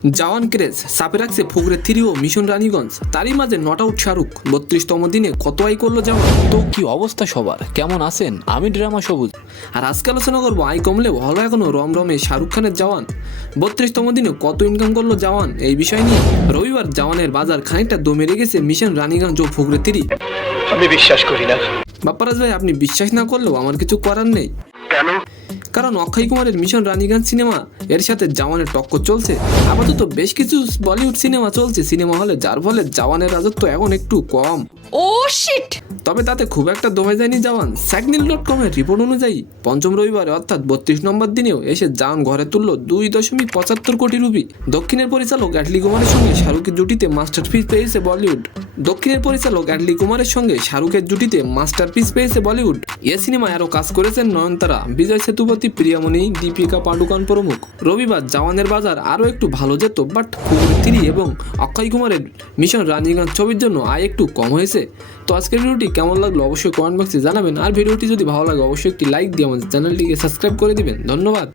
জওয়ান craze চাপে রাখছে ফুকরে 3 ও mission Raniganj. তারই মাঝে নট আউট শাহরুখ 32তম দিনে কত আয় করলো জওয়ান। তো কি অবস্থা সবার, কেমন আছেন? আমি ড্রামা সবুজ। আর আজকে আলোচনা করবো আয় কমলেও হলো এখনো রমরমে শাহরুখ খানের জওয়ান। 32তম দিনে কত ইনকাম করলো জওয়ান, এই বিষয় নিয়ে রবিবার জওয়ানের বাজার খানিকটা দমে রেখেছে মিশন রানীগঞ্জ ও ফুকরে 3। আমি বিশ্বাস করি না। বাপ্পারাজ ভাই, আপনি বিশ্বাস না করলেও আমার কিছু করার নেই। কেন? কারণ অক্ষয় কুমারের মিশন রানীগঞ্জ সিনেমা এর সাথে জওয়ানের টক্কর চলছে। আপাতত বেশ কিছু বলিউড সিনেমা চলছে সিনেমা হলে, যার ফলে জওয়ানের রাজত্ব এখন একটু কম। ও শিট। তবে তাতে খুব একটা দমে যায়নি জওয়ান। SACNIL.com-এর রিপোর্ট অনুযায়ী পঞ্চম রবিবারে অর্থাৎ 32 নম্বর দিনেও এসে জওয়ান ঘরে তুললো 2.75 কোটি রুপি। দক্ষিণের পরিচালক অ্যাটলি কুমারের সঙ্গে শাহরুখের জুটিতে মাস্টারপিস পেয়েছে বলিউড। এ সিনেমায় আরও কাজ করেছেন নয়নতারা, বিজয় সেতুপতি, প্রিয়ামণি, দীপিকা পাডুকোন প্রমুখ। রবিবার জওয়ানের বাজার আরও একটু ভালো যেত, বাট ফুকরে 3 এবং অক্ষয় কুমারের মিশন রানীগঞ্জ ছবির জন্য আয় একটু কম হয়েছে। তো আজকের ভিডিওটি কেমন লাগলো অবশ্যই কমেন্ট বক্সে জানাবেন। আর ভিডিওটি যদি ভালো লাগে অবশ্যই একটি লাইক দিয়ে আমাদের চ্যানেলটিকে সাবস্ক্রাইব করে দিবেন। ধন্যবাদ।